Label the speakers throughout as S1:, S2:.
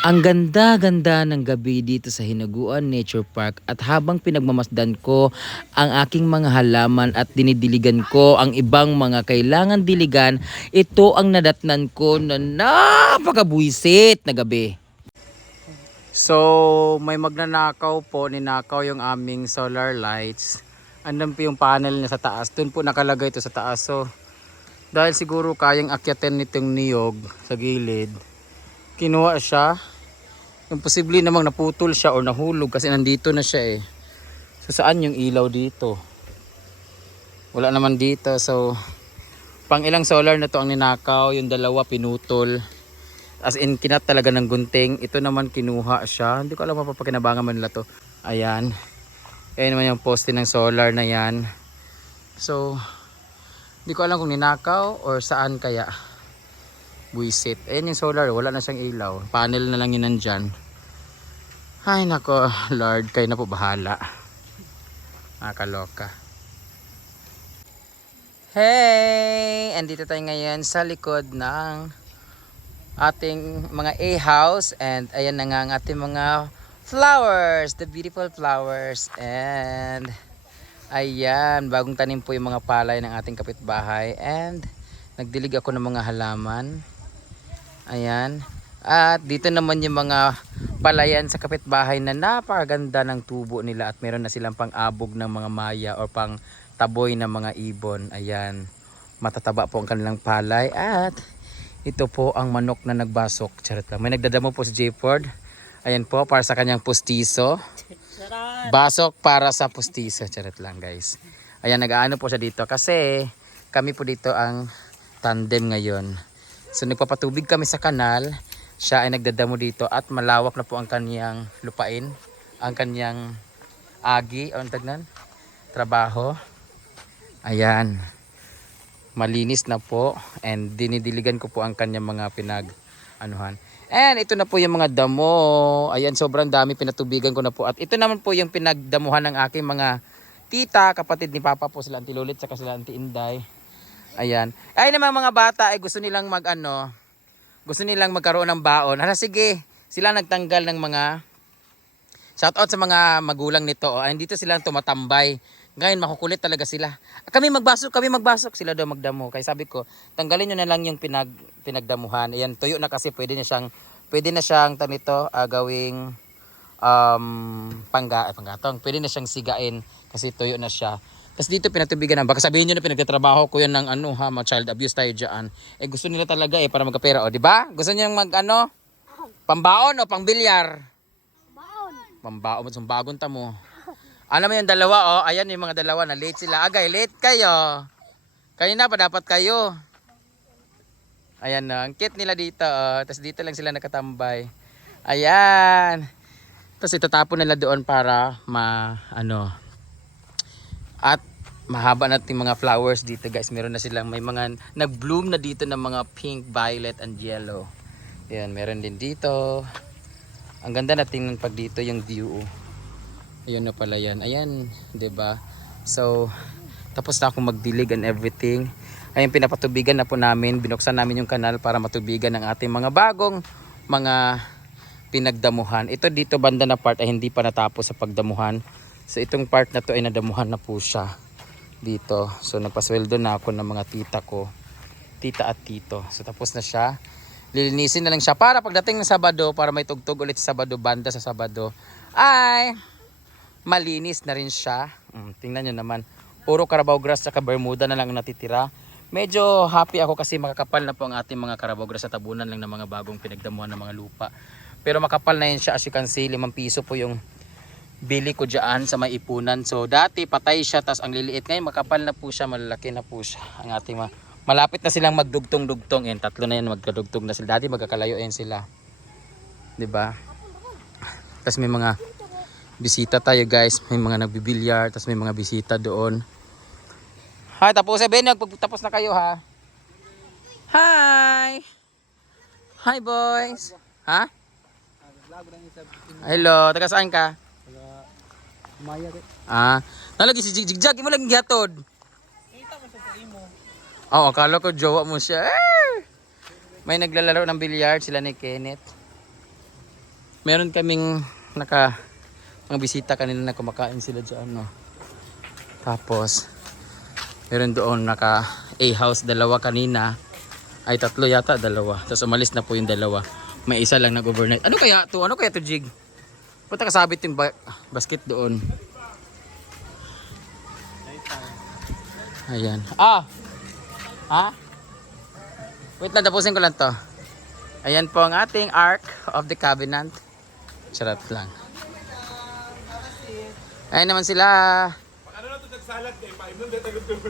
S1: Ang ganda-ganda ng gabi dito sa Hinaguan Nature Park at habang pinagmamasdan ko ang aking mga halaman at dinidiligan ko ang ibang mga kailangan diligan, ito ang nadatnan ko na napakabuisit na gabi. So, may magnanakaw po, ninakaw yung aming solar lights. Andun po yung panel niya sa taas. Doon po nakalagay ito sa taas. So, dahil siguro kayang akyatin nitong niyog sa gilid, kinuha siya. Yung posible namang naputol siya or nahulog kasi nandito na siya eh. So, saan yung ilaw dito? Wala naman dito. So, pang ilang solar na to ang ninakaw. Yung dalawa pinutol. As in, kinat talaga ng gunting. Ito naman kinuha siya. Hindi ko alam mapapakinabangan man nila to. Ayan. Ayan naman yung poste ng solar na yan. So, hindi ko alam kung ninakaw or saan kaya. Buisit. Ayan yung solar. Wala na siyang ilaw. Panel na lang yun nandyan. Ay nako, Lord. Kayo na po bahala. Nakakaloka. Hey! Andito tayo ngayon sa likod ng ating mga A-house and ayan na nga ang ating mga flowers, the beautiful flowers and ayan, bagong tanim po yung mga palay ng ating kapitbahay and nagdilig ako ng mga halaman ayan at dito naman yung mga palayan sa kapitbahay na napakaganda ng tubo nila at meron na silang pang-abog ng mga maya or pang taboy ng mga ibon ayan, matataba po ang kanilang palay at ito po ang manok na nagbasok. Charot lang. May nagdadamo po si J. Ford. Ayan po, para sa kanyang pustiso. Basok para sa pustiso. Charot lang guys. Ayan, nag-aano po siya dito. Kasi kami po dito ang tandem ngayon. So nagpapatubig kami sa kanal. Siya ay nagdadamo dito at malawak na po ang kanyang lupain. Ang kanyang agi. O tagnan? Trabaho. Ayan malinis na po and dinidiligan ko po ang kanyang mga pinag anuhan. And ito na po yung mga damo. Ayan, sobrang dami pinatubigan ko na po. At ito naman po yung pinagdamuhan ng aking mga tita, kapatid ni Papa po sila Auntie Lulit saka sila Auntie Inday. Ayan. Ay naman mga bata ay gusto nilang mag ano, gusto nilang magkaroon ng baon. Hala sige, sila nagtanggal ng mga shout out sa mga magulang nito. Oh. Ay, dito sila tumatambay. Ngayon makukulit talaga sila. Kami magbasok, kami magbasok. Sila daw magdamo. Kaya sabi ko, tanggalin nyo na lang yung pinag, pinagdamuhan. Ayan, tuyo na kasi pwede na siyang, pwede na siyang tanito, uh, gawing um, pangga, eh, panggatong. Pwede na siyang sigain kasi tuyo na siya. Tapos dito pinatubigan na. Baka sabihin nyo na pinagtatrabaho ko yan ng ano ha, mga child abuse tayo dyan. Eh gusto nila talaga eh para magkapera. O di ba? Gusto niyo mag ano? Pambaon o pangbilyar?
S2: Baon.
S1: Pambaon, sumbagon ta mo. Ano mo yung dalawa oh, ayan yung mga dalawa na late sila. Agay, late kayo. Kanina pa dapat kayo. Ayan na, ang cute nila dito oh. Tapos dito lang sila nakatambay. Ayan. Tapos itatapon nila doon para ma ano at mahaba nating mga flowers dito guys. Meron na silang may mga nag-bloom na dito ng mga pink, violet and yellow. Ayan, meron din dito. Ang ganda na tingnan pag dito yung view. Ayun na pala yan. Ayan, 'di ba? So, tapos na akong magdilig and everything. Ayun, pinapatubigan na po namin. Binuksan namin yung kanal para matubigan ang ating mga bagong mga pinagdamuhan. Ito dito banda na part ay hindi pa natapos sa pagdamuhan. So, itong part na to ay nadamuhan na po siya dito. So, nagpasweldo na ako ng mga tita ko. Tita at tito. So, tapos na siya. Lilinisin na lang siya para pagdating ng Sabado, para may tugtog ulit sa Sabado, banda sa Sabado, ay malinis na rin siya. Mm, tingnan nyo naman. Puro Carabao grass at Bermuda na lang ang natitira. Medyo happy ako kasi makakapal na po ang ating mga Carabao grass sa tabunan lang ng mga bagong pinagdamuhan ng mga lupa. Pero makapal na yun siya as you can see. 5 piso po yung bili ko dyan sa may ipunan. So dati patay siya tas ang liliit. Ngayon makapal na po siya. Malalaki na po siya. Ang ating mga malapit na silang magdugtong-dugtong. Yan, tatlo na yan magkadugtong na sila. Dati magkakalayo yan sila. 'Di ba? Tapos may mga bisita tayo guys. May mga nagbibilyar, tapos may mga bisita doon. Hi, tapos Ben, tapos na kayo ha. Hi! Hi boys! Ha? Hello, taga saan ka?
S2: Maya rin.
S1: Ah, nalagi si Jigjag, imo lang gihatod. Oo, oh, akala ko jowa mo siya. Eh! May naglalaro ng billiard sila ni Kenneth. meron kaming naka mga bisita kanina na kumakain sila dyan no. Tapos meron doon naka A house dalawa kanina ay tatlo yata dalawa. Tapos umalis na po yung dalawa. May isa lang nag-overnight. Ano kaya to? Ano kaya to jig? Punta kasabit yung ba- basket doon. Ayan. Ah! Ha? Wait lang, tapusin ko lang to. Ayan po ang ating Ark of the Covenant. Charot lang. Ayan naman sila.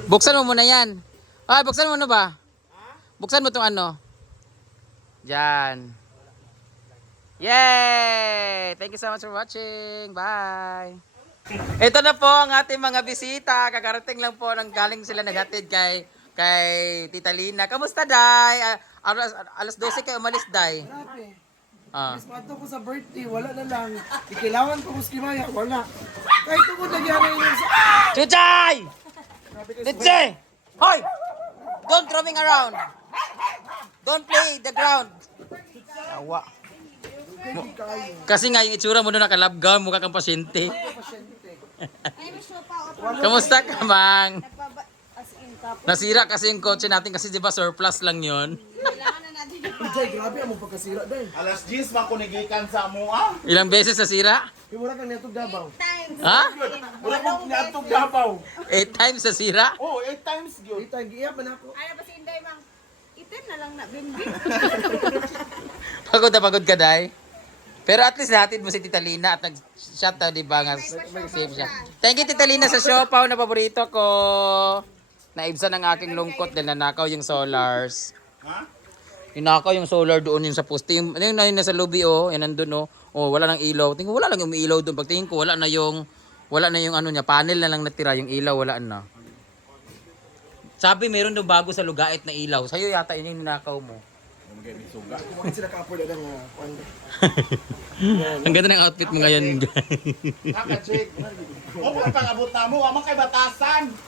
S1: Buksan mo muna yan. Ay, buksan mo na ba? Buksan mo tong ano. Diyan. Yay! Thank you so much for watching. Bye! Ito na po ang ating mga bisita. Kakarating lang po nang galing sila naghatid kay kay Tita Lina. Kamusta, Day? Ah, alas, alas 12 kayo umalis, Day.
S3: Grabe.
S1: Ah.
S3: Mas pato ko sa birthday, wala na lang. Ikilawan ko ko skimaya, wala. Kahit tungkol nagyari yun sa...
S1: Chuchay!
S3: Ka
S1: Titse! Hoy! Don't roaming around. Don't play the ground. Awa. Mo- Kasi nga yung itsura mo doon nakalabgaw, mukha kang pasyente. Kamusta ka, Mang? Nasira kasi yung kotse natin kasi di ba surplus lang yon.
S3: Jay, grabe ang mong pagkasira dahil.
S4: Alas 10 man ko nagikan sa mo ah.
S1: Ilang beses nasira?
S3: Iwala kang netog dabaw.
S1: Ha?
S4: Wala ko niatog Davao.
S1: Eight times nasira?
S4: Oh, 8 times gyud.
S3: Dito, giiyak man ako.
S5: Ano ba si Inday mang itin na lang na bimbi.
S1: Pagod na pagod ka, Day. Pero at least natin mo si Tita Lina at nag-shot na, di ba? Nga, save siya. Thank you, Tita Lina, sa siopaw na paborito ko. Naibsan ang aking lungkot dahil nanakaw yung solars.
S4: Ha?
S1: Ninakaw yung solar doon yun sa poste. Yung, yung, yung nasa lobby, oh, yan nandun, oh. Oh, wala nang ilaw. Tingin ko, wala lang yung ilaw doon. Pagtingin ko, wala na yung, wala na yung ano niya, panel na lang natira. Yung ilaw, wala na. Sabi, meron doon bago sa lugait na ilaw. Sa'yo yata yun yung ninakaw mo.
S3: Kumakit sila kapoy na lang. ah.
S1: Ang ganda ng outfit mo ngayon.
S4: Naka-check. O pag pag-abot na mo, amang kay batasan.